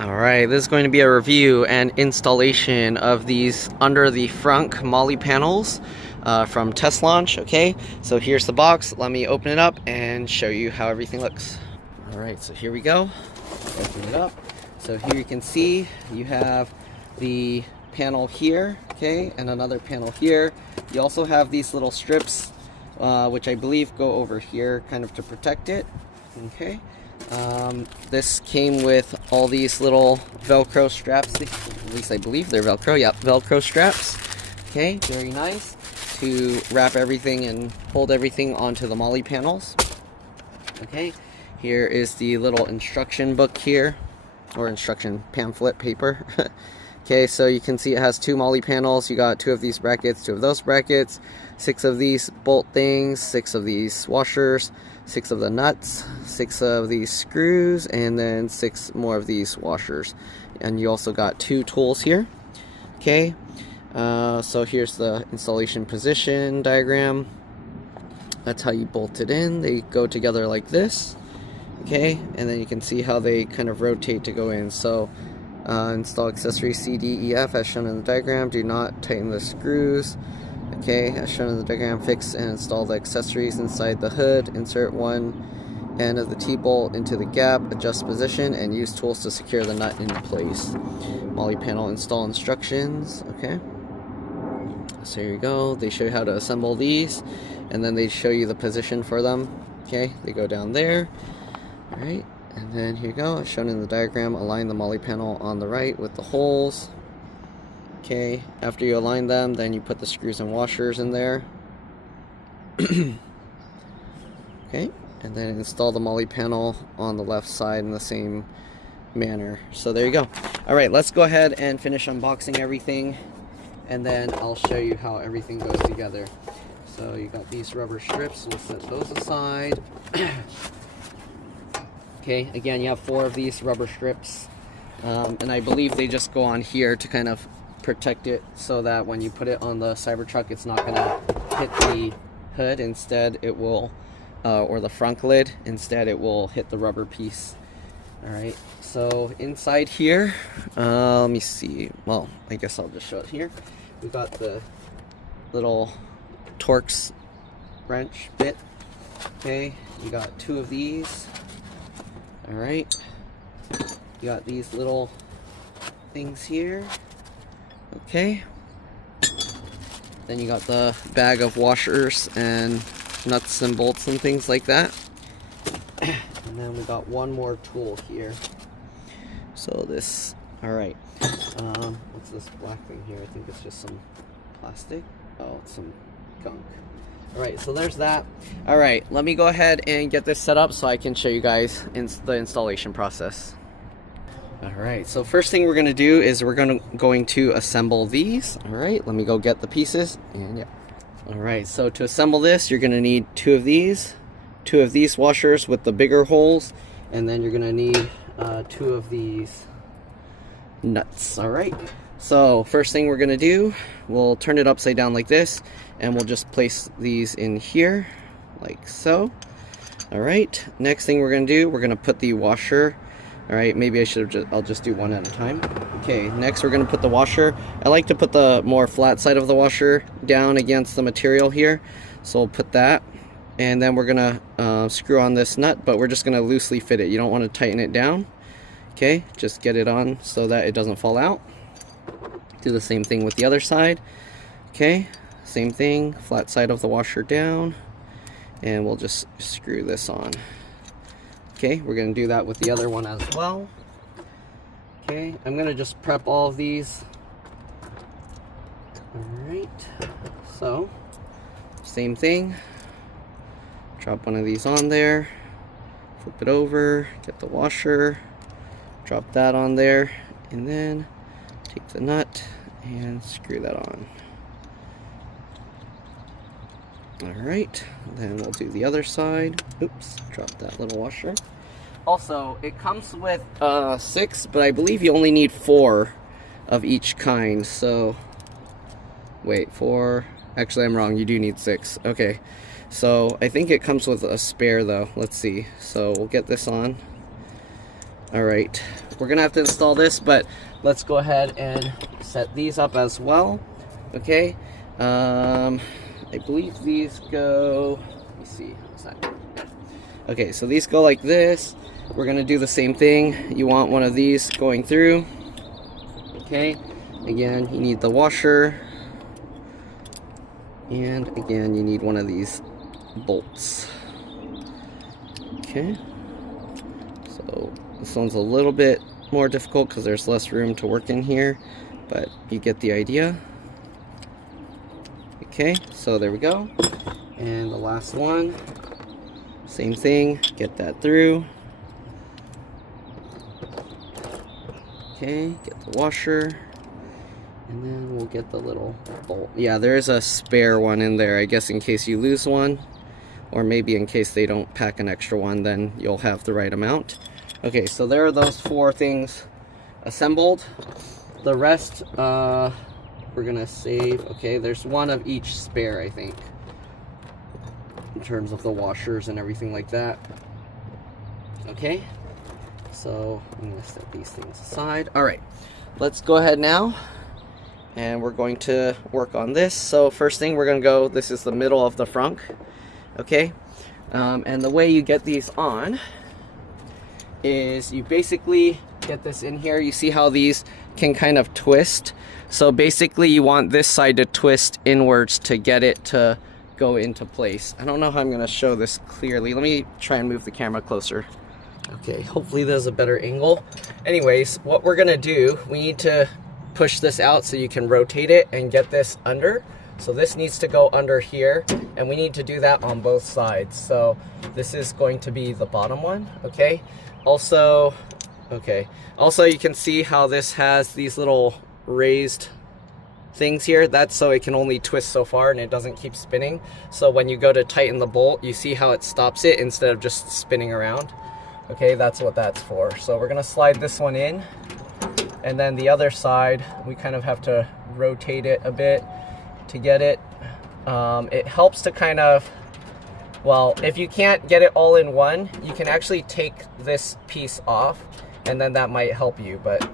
Alright, this is going to be a review and installation of these under the Frunk Molle panels from Teslaunch. Okay, so here's the box. Let me open it up and show you how everything looks. Alright, so here we go. Open it up. So here you can see you have the panel here, okay, and another panel here. You also have these little strips, which I believe go over here kind of to protect it, okay. This came with all these little Velcro straps, at least I believe they're Velcro, yep, Velcro straps, okay, very nice, to wrap everything and hold everything onto the Molle panels, okay. Here is the little instruction book here, or instruction pamphlet paper, okay, so you can see it has two Molle panels. You got two of these brackets, two of those brackets, 6 of these bolt things, 6 of these washers, 6 of the nuts, 6 of these screws, and then 6 more of these washers. And you also got 2 tools here. Okay, so here's the installation position diagram. That's how you bolt it in. They go together like this. Okay, and then you can see how they kind of rotate to go in. So install accessories C, D, E, F as shown in the diagram. Do not tighten the screws. Okay, as shown in the diagram, fix and install the accessories inside the hood. Insert one end of the T-bolt into the gap, adjust position, and use tools to secure the nut in place. Molle panel install instructions. Okay, so here you go. They show you how to assemble these, and then they show you the position for them. Okay, they go down there. Alright, and then here you go, as shown in the diagram, align the Molle panel on the right with the holes. Okay, after you align them, then you put the screws and washers in there. Okay, and then install the Molle panel on the left side in the same manner. So there you go. Alright, let's go ahead and finish unboxing everything, and then I'll show you how everything goes together. So you got these rubber strips, we'll set those aside. Okay, again, you have 4 of these rubber strips, and I believe they just go on here to kind of protect it so that when you put it on the Cybertruck, it's not going to hit the hood. Instead, it will, or the frunk lid, instead it will hit the rubber piece. Alright, so inside here, let me see, well, I guess I'll just show it here. We've got the little Torx wrench bit. Okay, you got 2 of these. Alright, you got these little things here. Okay, then you got the bag of washers and nuts and bolts and things like that. And then we got one more tool here. So this, alright, what's this black thing here? I think it's just some plastic. Oh, it's some gunk. Alright, so there's that. Alright, let me go ahead and get this set up so I can show you guys the installation process. Alright, so first thing we're going to do is we're going to assemble these. Alright, let me go get the pieces. And yeah. Alright, so to assemble this, you're going to need 2 of these. 2 of these washers with the bigger holes. And then you're going to need 2 of these nuts. Alright, so first thing we're going to do, we'll turn it upside down like this. And we'll just place these in here, like so. Alright, next thing we're going to do, we're going to put the washer. Alright, maybe I'll just do one at a time. Okay, next we're going to put the washer. I like to put the more flat side of the washer down against the material here. So we'll put that. And then we're going to screw on this nut, but we're just going to loosely fit it. You don't want to tighten it down. Okay, just get it on so that it doesn't fall out. Do the same thing with the other side. Okay. Same thing, flat side of the washer down, and we'll just screw this on. Okay, we're going to do that with the other one as well. Okay, I'm going to just prep all of these. Alright, so, same thing. Drop one of these on there, flip it over, get the washer, drop that on there, and then take the nut and screw that on. Alright, then we'll do the other side. Oops, drop that little washer. Also, it comes with 6, but I believe you only need 4 of each kind. So, wait, 4. Actually, I'm wrong. You do need 6. Okay, so I think it comes with a spare though. Let's see. So we'll get this on. All right, we're gonna have to install this, but let's go ahead and set these up as well. Okay, I believe these go, let me see, what's that? Okay, so these go like this. We're gonna do the same thing. You want one of these going through. Okay, again, you need the washer, and again, you need one of these bolts. Okay, so this one's a little bit more difficult because there's less room to work in here, but you get the idea. Okay, so there we go. And the last one, same thing, get that through. Okay, get the washer, and then we'll get the little bolt. Yeah, there's a spare one in there, I guess, in case you lose one, or maybe in case they don't pack an extra one, then you'll have the right amount. Okay, so there are those 4 things assembled. The rest, we're gonna save. Okay, there's one of each spare, I think, in terms of the washers and everything like that. Okay, so I'm gonna set these things aside. All right, let's go ahead now, and we're going to work on this. So first thing we're gonna go, this is the middle of the frunk. Okay, and the way you get these on is you basically get this in here. You see how these can kind of twist? So basically you want this side to twist inwards to get it to go into place. I don't know how I'm going to show this clearly. Let me try and move the camera closer. Okay, hopefully there's a better angle. Anyways, what we're going to do, we need to push this out so you can rotate it and get this under. So this needs to go under here, and we need to do that on both sides. So this is going to be the bottom one, okay? Also, you can see how this has these little raised things here. That's so it can only twist so far and it doesn't keep spinning. So when you go to tighten the bolt, you see how it stops it instead of just spinning around. Okay, that's what that's for. So we're gonna slide this one in, and then the other side, we kind of have to rotate it a bit to get it. It helps to kind of, well, if you can't get it all in one, you can actually take this piece off, and then that might help you, but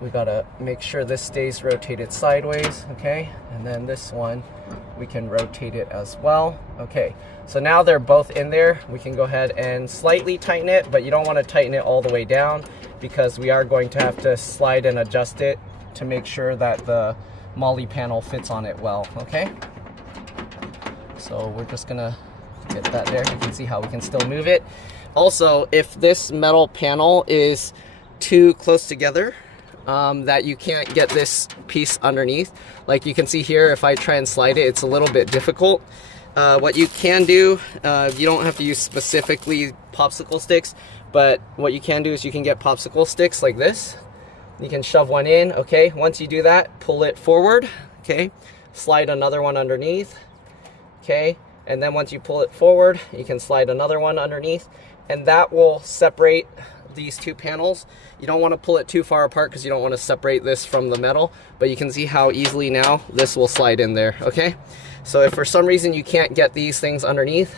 we gotta make sure this stays rotated sideways, okay? And then this one, we can rotate it as well. Okay, so now they're both in there. We can go ahead and slightly tighten it, but you don't wanna tighten it all the way down because we are going to have to slide and adjust it to make sure that the Molle panel fits on it well, okay? So we're just gonna get that there. You can see how we can still move it. Also, if this metal panel is too close together, that you can't get this piece underneath, like you can see here, if I try and slide it, it's a little bit difficult. What you can do, you don't have to use specifically popsicle sticks, but what you can do is you can get popsicle sticks like this. You can shove one in, okay? Once you do that, pull it forward, okay? Slide another one underneath, okay? And then once you pull it forward, you can slide another one underneath, and that will separate these two panels. You don't want to pull it too far apart because you don't want to separate this from the metal, but you can see how easily now this will slide in there, okay? So if for some reason you can't get these things underneath,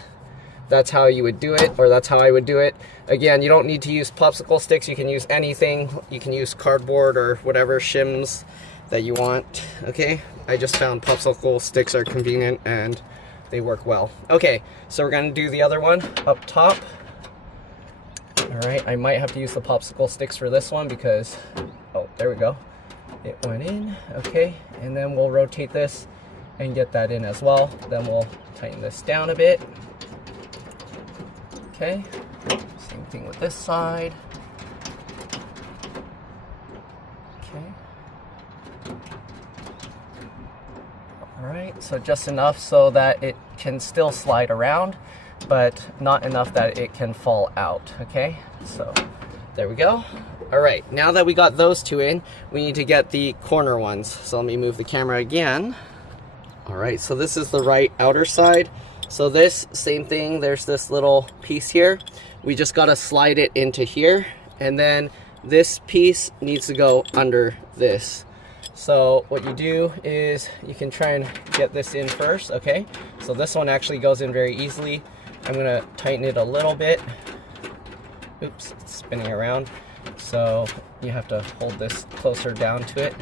that's how you would do it, or that's how I would do it. Again, you don't need to use popsicle sticks. You can use anything. You can use cardboard or whatever shims that you want, okay? I just found popsicle sticks are convenient and they work well. Okay, so we're gonna do the other one up top. All right, I might have to use the popsicle sticks for this one because, oh, there we go. It went in, okay. And then we'll rotate this and get that in as well. Then we'll tighten this down a bit. Okay, same thing with this side. Okay. All right, so just enough so that it can still slide around, but not enough that it can fall out, okay? So there we go. All right, now that we got those two in, we need to get the corner ones. So let me move the camera again. All right, so this is the right outer side. So this, same thing, there's this little piece here. We just gotta slide it into here, and then this piece needs to go under this. So what you do is you can try and get this in first, okay? So this one actually goes in very easily. I'm gonna tighten it a little bit. Oops, it's spinning around. So you have to hold this closer down to it.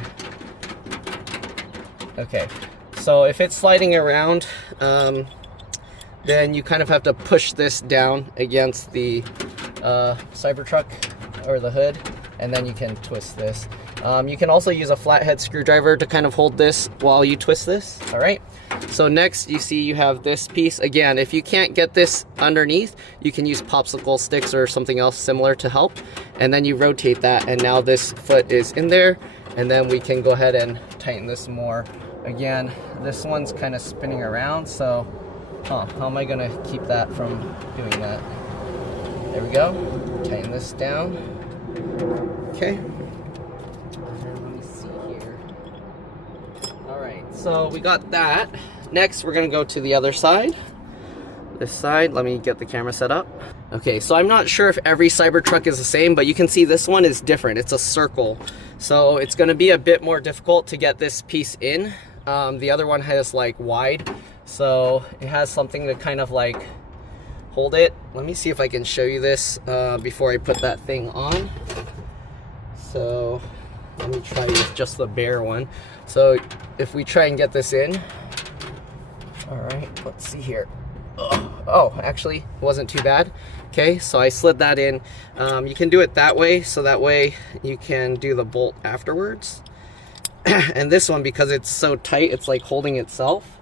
Okay, so if it's sliding around, then you kind of have to push this down against the Cybertruck or the hood, and then you can twist this. You can also use a flathead screwdriver to kind of hold this while you twist this. All right, so next you see you have this piece. Again, if you can't get this underneath, you can use popsicle sticks or something else similar to help, and then you rotate that, and now this foot is in there, and then we can go ahead and tighten this more. Again, this one's kind of spinning around, so how am I gonna keep that from doing that? There we go. Tighten this down. Okay. And let me see here. All right, so we got that. Next, we're gonna go to the other side. This side, let me get the camera set up. Okay, so I'm not sure if every Cybertruck is the same, but you can see this one is different. It's a circle. So it's gonna be a bit more difficult to get this piece in. The other one has like wide, so it has something to kind of like hold it. Let me see if I can show you this before I put that thing on. So let me try with just the bare one. So if we try and get this in, all right, let's see here. Oh, actually, it wasn't too bad. Okay, so I slid that in. You can do it that way, so that way you can do the bolt afterwards. And this one, because it's so tight, it's like holding itself.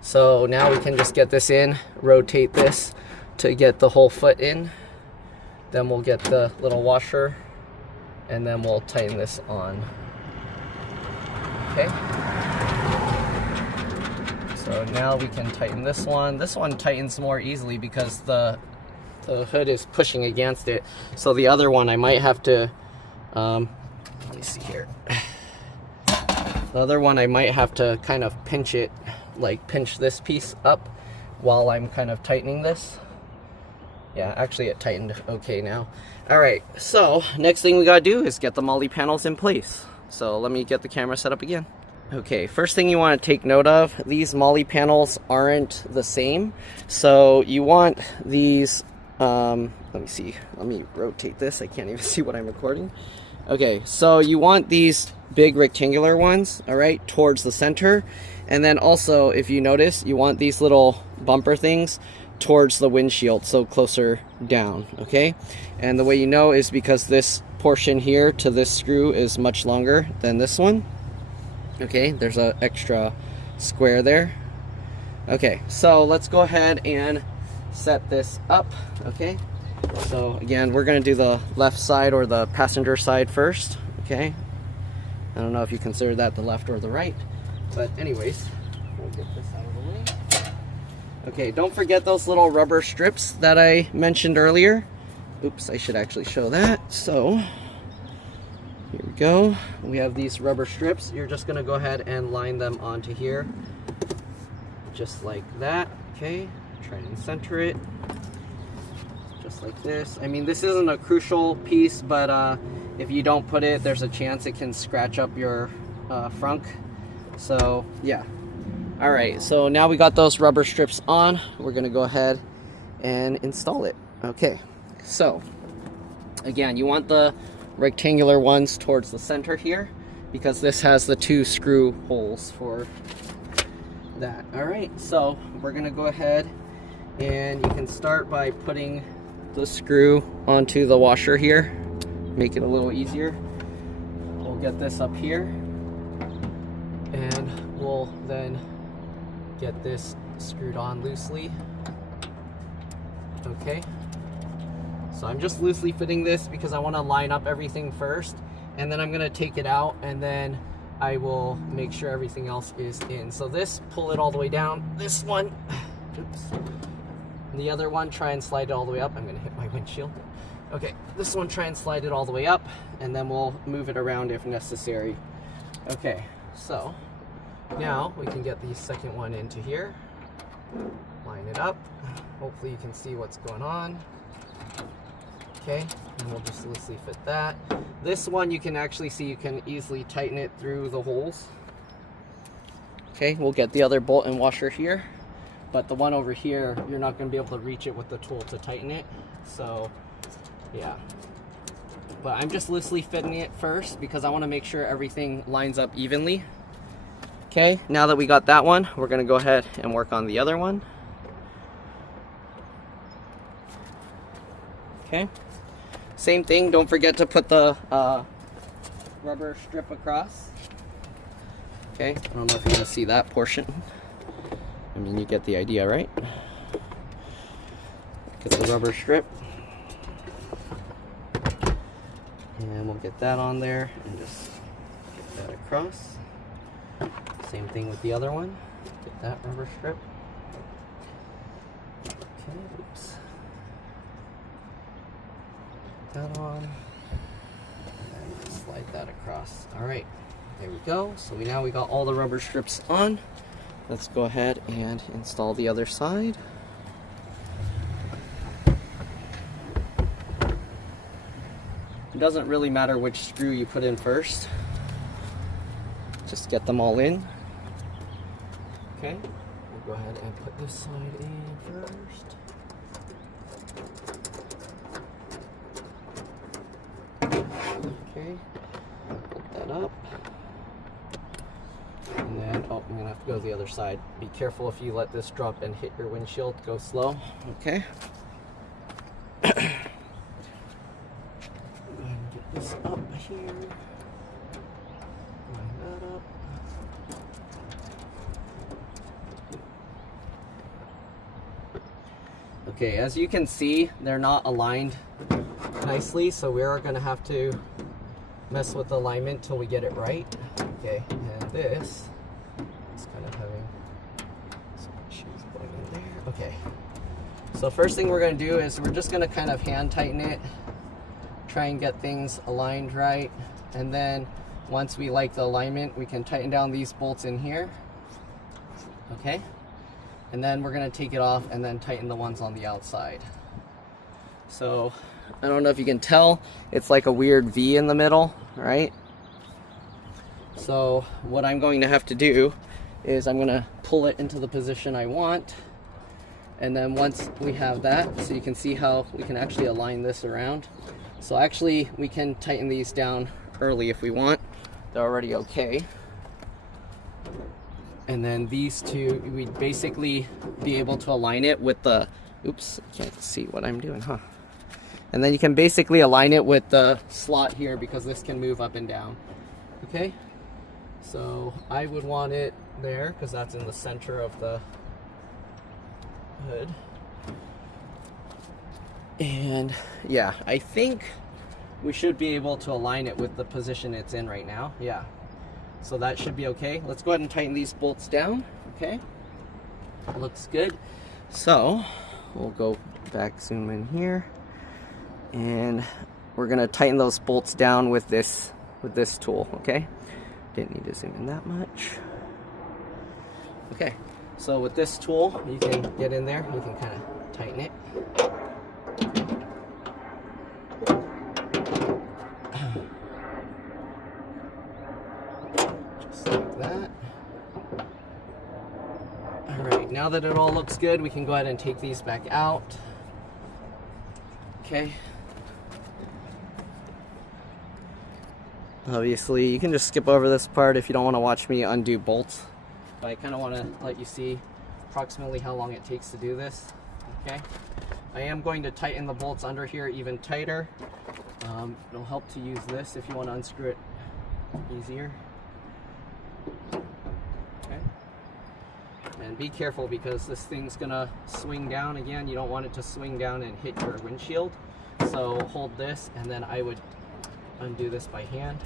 So now we can just get this in, rotate this to get the whole foot in. Then we'll get the little washer, and then we'll tighten this on. Okay. So now we can tighten this one. This one tightens more easily because the hood is pushing against it. So the other one I might have to, let me see here. The other one I might have to kind of pinch it, like pinch this piece up while I'm kind of tightening this. Yeah, actually it tightened okay now. All right, so next thing we gotta do is get the Molle panels in place. So let me get the camera set up again. Okay, first thing you want to take note of, these Molle panels aren't the same. So you want these, let me see, let me rotate this. I can't even see what I'm recording. Okay, so you want these big rectangular ones, all right, towards the center. And then also, if you notice, you want these little bumper things towards the windshield, so closer down, okay? And the way you know is because this portion here to this screw is much longer than this one. Okay, there's an extra square there. Okay, so let's go ahead and set this up, okay? So again, we're gonna do the left side or the passenger side first, okay? I don't know if you consider that the left or the right, but anyways, we'll get this out of the way. Okay, don't forget those little rubber strips that I mentioned earlier. Oops, I should actually show that. So, here we go. We have these rubber strips. You're just gonna go ahead and line them onto here, just like that, okay? Try and center it. Just like this. I mean, this isn't a crucial piece, but if you don't put it, there's a chance it can scratch up your frunk. So yeah. All right, so now we got those rubber strips on. We're gonna go ahead and install it. Okay, so again, you want the rectangular ones towards the center here because this has the 2 screw holes for that. All right, so we're gonna go ahead and you can start by putting the screw onto the washer here, make it a little easier. We'll get this up here and we'll then get this screwed on loosely. Okay, so I'm just loosely fitting this because I want to line up everything first, and then I'm going to take it out and then I will make sure everything else is in. So this, pull it all the way down. This one, oops. The other one, try and slide it all the way up. I'm gonna hit my windshield. Okay, this one, try and slide it all the way up, and then we'll move it around if necessary. Okay, so now we can get the second one into here. Line it up. Hopefully you can see what's going on. Okay, and we'll just loosely fit that. This one you can actually see, you can easily tighten it through the holes. Okay, we'll get the other bolt and washer here. But the one over here, you're not going to be able to reach it with the tool to tighten it. So yeah, but I'm just loosely fitting it first because I want to make sure everything lines up evenly. Okay, now that we got that one, we're gonna go ahead and work on the other one. Okay, same thing, don't forget to put the rubber strip across. Okay, I don't know if you're gonna see that portion. I mean, you get the idea, right? Get the rubber strip. And we'll get that on there and just get that across. Same thing with the other one. Get that rubber strip. Okay, oops. Put that on. And then slide that across. Alright, there we go. So now we got all the rubber strips on. Let's go ahead and install the other side. It doesn't really matter which screw you put in first. Just get them all in. Okay, we'll go ahead and put this side in first. Okay, put that up. And then, oh, I'm gonna have to go to the other side. Be careful if you let this drop and hit your windshield. Go slow, okay? Go ahead and get this up here. Line that up. Okay, as you can see, they're not aligned nicely, so we are gonna have to mess with the alignment till we get it right. Okay, and this is kind of having some issues going in there. Okay, so first thing we're gonna do is we're just gonna kind of hand tighten it, try and get things aligned right, and then once we like the alignment, we can tighten down these bolts in here. Okay, and then we're gonna take it off and then tighten the ones on the outside. So I don't know if you can tell, it's like a weird V in the middle, right? So what I'm going to have to do is I'm going to pull it into the position I want, and then once we have that, so you can see how we can actually align this around. So actually we can tighten these down early if we want. They're already okay. And then these two, we'd basically be able to align it with the, oops, I can't see what I'm doing, huh? And then you can basically align it with the slot here because this can move up and down. Okay, so I would want it there because that's in the center of the hood. And yeah, I think we should be able to align it with the position it's in right now. Yeah, so that should be okay. Let's go ahead and tighten these bolts down. Okay, looks good. So we'll go back, zoom in here, and we're gonna tighten those bolts down with this tool. Okay, didn't need to zoom in that much. Okay, so with this tool you can get in there, you can kind of tighten it. Just like that. All right, now that it all looks good, we can go ahead and take these back out. Okay. Obviously, you can just skip over this part if you don't want to watch me undo bolts. But I kind of want to let you see approximately how long it takes to do this. Okay. I am going to tighten the bolts under here even tighter. It'll help to use this if you want to unscrew it easier. Okay. And be careful because this thing's gonna swing down again. You don't want it to swing down and hit your windshield. So hold this, and then I would undo this by hand.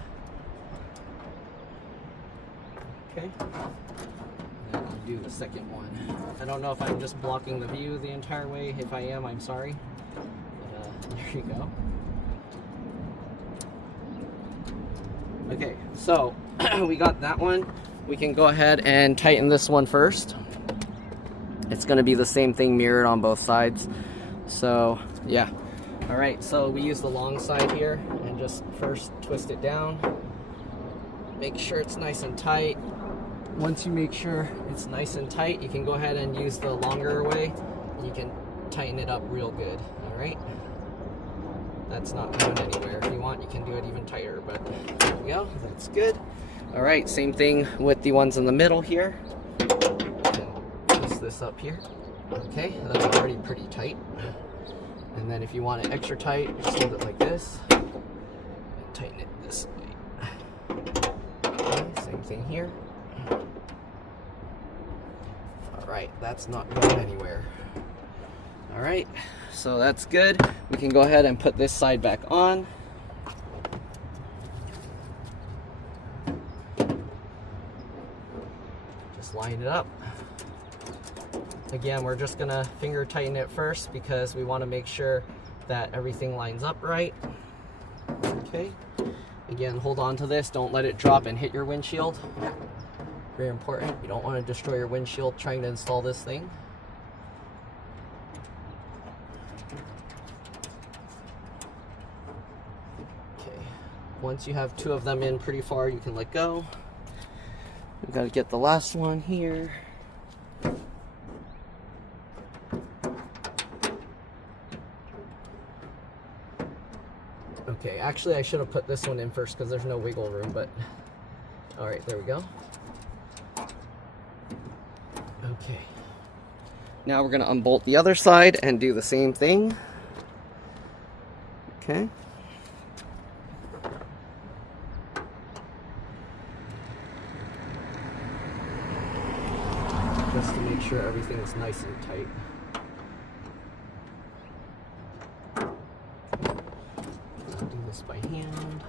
Okay. And undo the second one. I don't know if I'm just blocking the view the entire way. If I am, I'm sorry. But, there you go. Okay, so we got that one. We can go ahead and tighten this one first. It's going to be the same thing mirrored on both sides. So yeah. All right, so we use the long side here and just first twist it down. Make sure it's nice and tight. Once you make sure it's nice and tight, you can go ahead and use the longer way. You can tighten it up real good. All right. That's not going anywhere. If you want, you can do it even tighter, but there we go. That's good. All right, same thing with the ones in the middle here. Twist this up here. Okay, that's already pretty tight. And then if you want it extra tight, just hold it like this and tighten it this way. Okay, same thing here. All right, that's not going anywhere. All right, so that's good. We can go ahead and put this side back on. Just line it up. Again, we're just gonna finger tighten it first because we want to make sure that everything lines up right. Okay. Again, hold on to this. Don't let it drop and hit your windshield. Very important. You don't want to destroy your windshield trying to install this thing. Okay. Once you have 2 of them in pretty far, you can let go. We've got to get the last one here. Okay, actually I should have put this one in first because there's no wiggle room, but all right, there we go. Okay. Now we're going to unbolt the other side and do the same thing. Okay. Just to make sure everything's nice and tight. I'll do this by hand.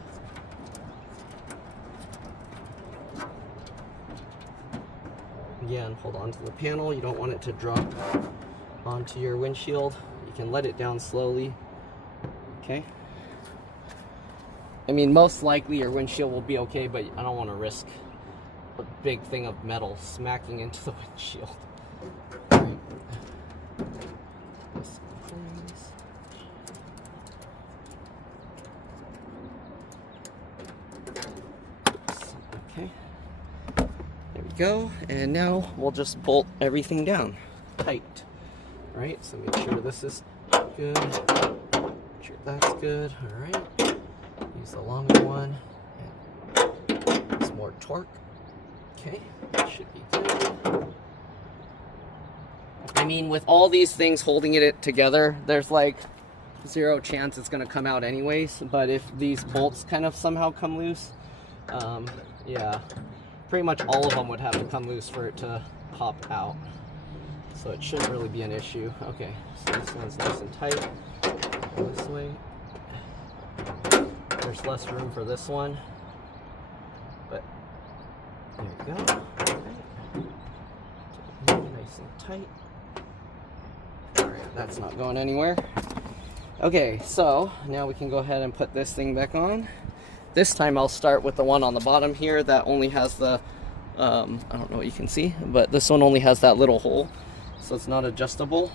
Again, hold on to the panel. You don't want it to drop onto your windshield. You can let it down slowly. Okay. I mean, most likely your windshield will be okay, but I don't want to risk a big thing of metal smacking into the windshield. Right. Okay. There we go. And now we'll just bolt everything down tight. Right? So make sure this is good. Make sure that's good. All right. Use the longer one. And some more torque. Okay, that should be good. I mean, with all these things holding it together, there's like 0 chance it's going to come out anyways. But if these bolts kind of somehow come loose, yeah, pretty much all of them would have to come loose for it to pop out. So it shouldn't really be an issue. Okay, so this one's nice and tight. Go this way. There's less room for this one, but there you go. All right. Nice and tight. All right, that's not going anywhere. Okay, so now we can go ahead and put this thing back on. This time I'll start with the one on the bottom here that only has the, I don't know what you can see, but this one only has that little hole, so it's not adjustable.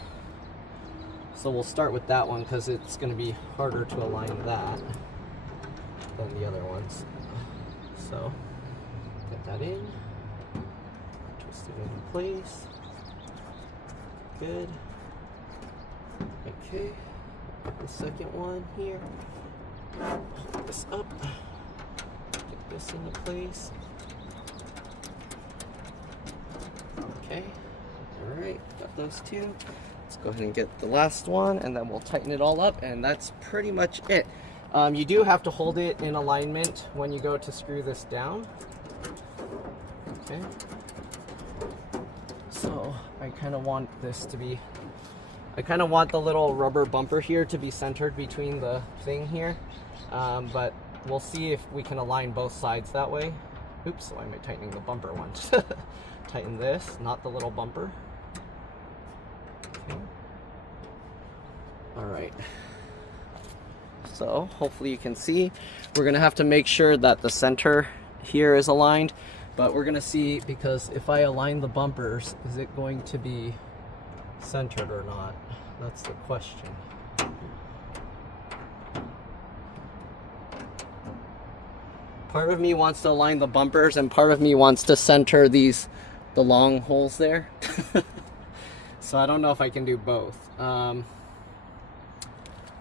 So we'll start with that one because it's going to be harder to align that than the other ones. So get that in, twist it into place. Good. Okay, the second one here. Hold this up. Get this into place. Okay. All right, got those 2. Let's go ahead and get the last one, and then we'll tighten it all up, and that's pretty much it. You do have to hold it in alignment when you go to screw this down. Okay. So I kind of want this to be, I kind of want the little rubber bumper here to be centered between the thing here. But we'll see if we can align both sides that way. Oops, why am I tightening the bumper one? Tighten this, not the little bumper. Okay. All right. So hopefully you can see. We're gonna have to make sure that the center here is aligned, but we're gonna see, because if I align the bumpers, is it going to be centered or not? That's the question. Part of me wants to align the bumpers, and part of me wants to center the long holes there. So I don't know if I can do both.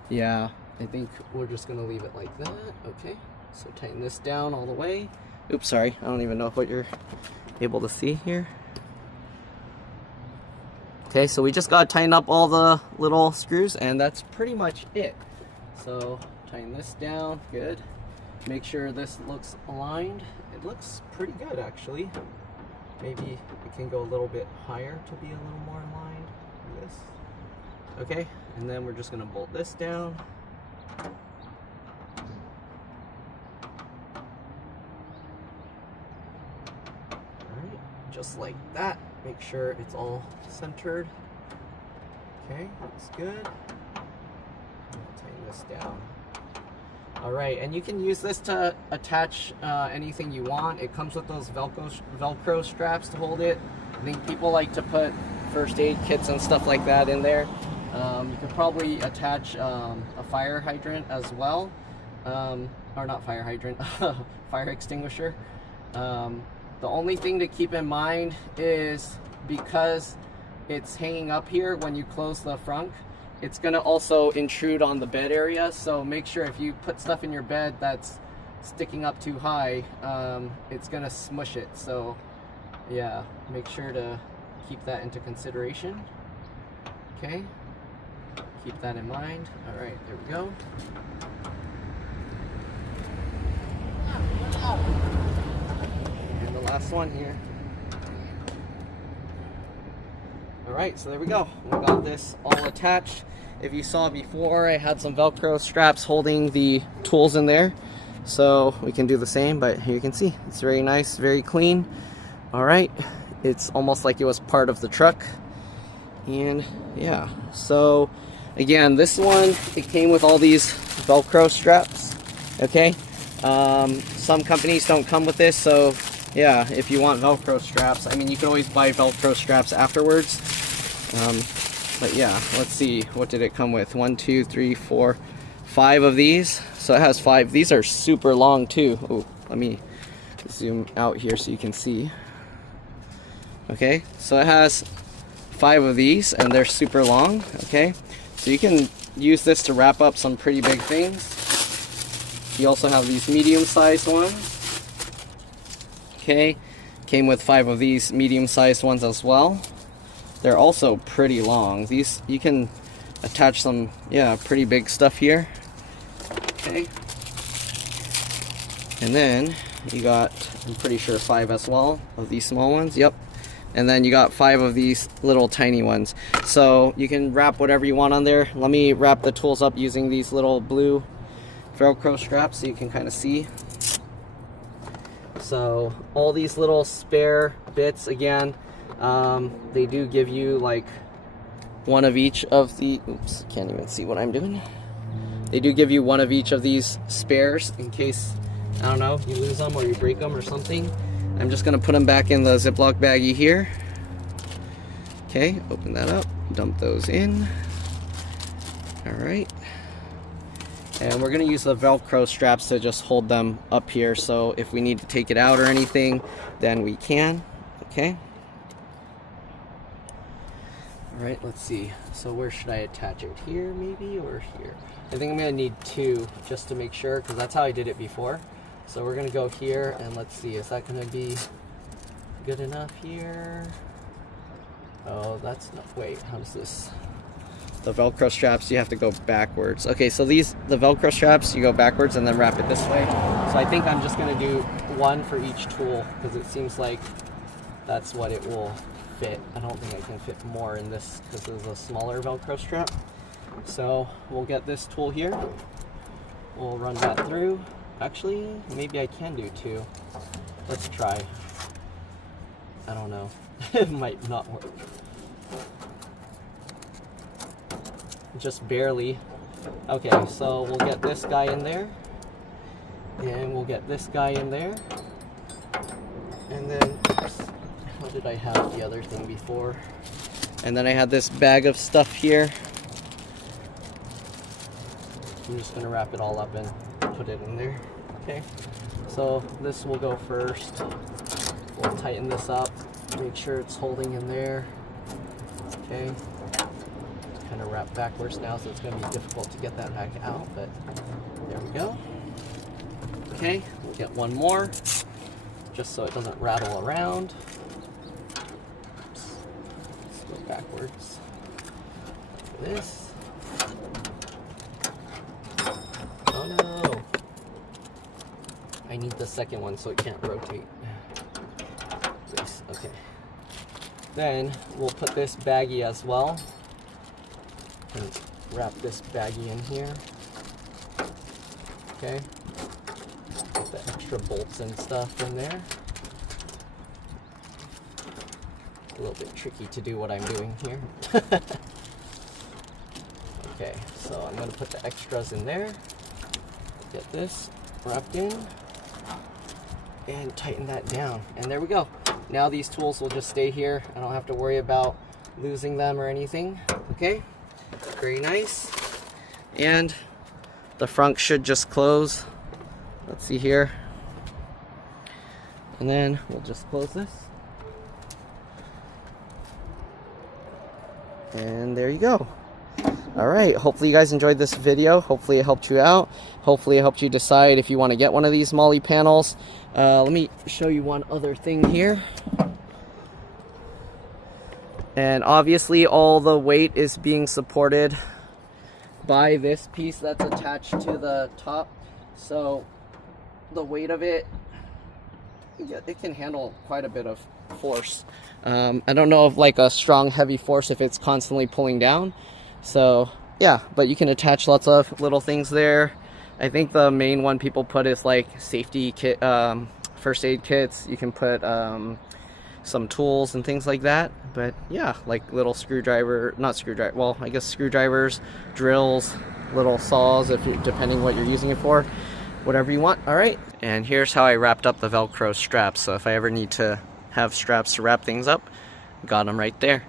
Yeah, I think we're just gonna leave it like that. Okay, so tighten this down all the way. Oops, sorry, I don't even know what you're able to see here. Okay, so we just gotta tighten up all the little screws, and that's pretty much it. So tighten this down, good. Make sure this looks aligned. It looks pretty good, actually. Maybe it can go a little bit higher to be a little more aligned. Like this. Okay, and then we're just gonna bolt this down. Alright, just like that. Make sure it's all centered. Okay, looks good. Tighten this down. Alright, and you can use this to attach anything you want. It comes with those Velcro straps to hold it. I think people like to put first aid kits and stuff like that in there. You could probably attach a fire hydrant as well. Or not fire hydrant, fire extinguisher. The only thing to keep in mind is because it's hanging up here when you close the frunk, it's gonna also intrude on the bed area. So make sure if you put stuff in your bed that's sticking up too high, it's gonna smush it. So yeah, make sure to keep that into consideration. Okay, keep that in mind. All right, there we go. And the last one here. All right, so there we go. We got this all attached. If you saw before, I had some Velcro straps holding the tools in there. So we can do the same, but here you can see, it's very nice, very clean. All right, it's almost like it was part of the truck. And yeah, so again, this one, it came with all these Velcro straps, okay? Some companies don't come with this, so yeah, if you want Velcro straps, I mean, you can always buy Velcro straps afterwards. But yeah, let's see, what did it come with? 1, 2, 3, 4, 5 of these. So it has 5. These are super long too. Oh, let me zoom out here so you can see. Okay, so it has 5 of these, and they're super long. Okay, so you can use this to wrap up some pretty big things. You also have these medium-sized ones. Okay, came with 5 of these medium-sized ones as well. They're also pretty long. These, you can attach some, yeah, pretty big stuff here. Okay, and then you got, I'm pretty sure 5 as well of these small ones. Yep. And then you got 5 of these little tiny ones. So you can wrap whatever you want on there. Let me wrap the tools up using these little blue Velcro straps so you can kind of see. So all these little spare bits, again, they do give you like one of each of the, oops, can't even see what I'm doing. They do give you one of each of these spares in case, I don't know, you lose them or you break them or something. I'm just gonna put them back in the Ziploc baggie here. Okay, open that up, dump those in. All right. And we're gonna use the Velcro straps to just hold them up here, so if we need to take it out or anything, then we can. Okay. All right, let's see. So where should I attach it? Here maybe, or here? I think I'm gonna need 2 just to make sure, because that's how I did it before. So we're gonna go here, and let's see, is that gonna be good enough here? Oh, that's not, wait, how's this? The Velcro straps, you have to go backwards. Okay, so these, the Velcro straps, you go backwards and then wrap it this way. So I think I'm just gonna do 1 for each tool, because it seems like that's what it will fit. I don't think I can fit more in this, because this is a smaller Velcro strap. So we'll get this tool here. We'll run that through. Actually, maybe I can do 2. Let's try. I don't know. It might not work. Just barely. Okay, so we'll get this guy in there. And we'll get this guy in there. And then, oops, how did I have the other thing before? And then I had this bag of stuff here. I'm just gonna wrap it all up and put it in there. Okay, so this will go first. We'll tighten this up, make sure it's holding in there. Okay, kind kind of wrapped backwards now, so it's going to be difficult to get that back out, but there we go. Okay, we'll get one more, just so it doesn't rattle around. Oops. Let's go backwards. Like this. Oh no! I need the second one so it can't rotate. Yes, okay. Then we'll put this baggie as well. And wrap this baggie in here. Okay. Put the extra bolts and stuff in there. A little bit tricky to do what I'm doing here. Okay, so I'm going to put the extras in there. Get this wrapped in. And tighten that down. And there we go. Now these tools will just stay here. I don't have to worry about losing them or anything. Okay, very nice. And the frunk should just close. Let's see here. And then we'll just close this. And there you go. All right, hopefully you guys enjoyed this video. Hopefully it helped you out. Hopefully it helped you decide if you want to get one of these Molle panels. Let me show you one other thing here. And obviously all the weight is being supported by this piece that's attached to the top. So the weight of it, it can handle quite a bit of force. I don't know if like a strong heavy force if it's constantly pulling down. So yeah, but you can attach lots of little things there. I think the main one people put is like safety kit, first aid kits. You can put some tools and things like that. But yeah, like little screwdriver, not screwdriver, well, I guess screwdrivers, drills, little saws, if you, depending what you're using it for, whatever you want. All right, and here's how I wrapped up the Velcro straps. So if I ever need to have straps to wrap things up, got them right there.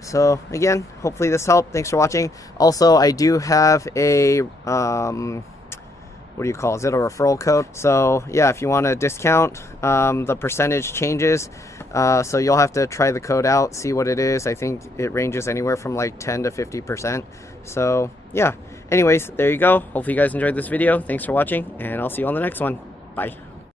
So again, hopefully this helped. Thanks for watching. Also, I do have a what do you call it? Is it a referral code? So yeah, if you want a discount, the percentage changes. So you'll have to try the code out, see what it is. I think it ranges anywhere from like 10 to 50%. So yeah, anyways, there you go. Hopefully you guys enjoyed this video. Thanks for watching, and I'll see you on the next one. Bye.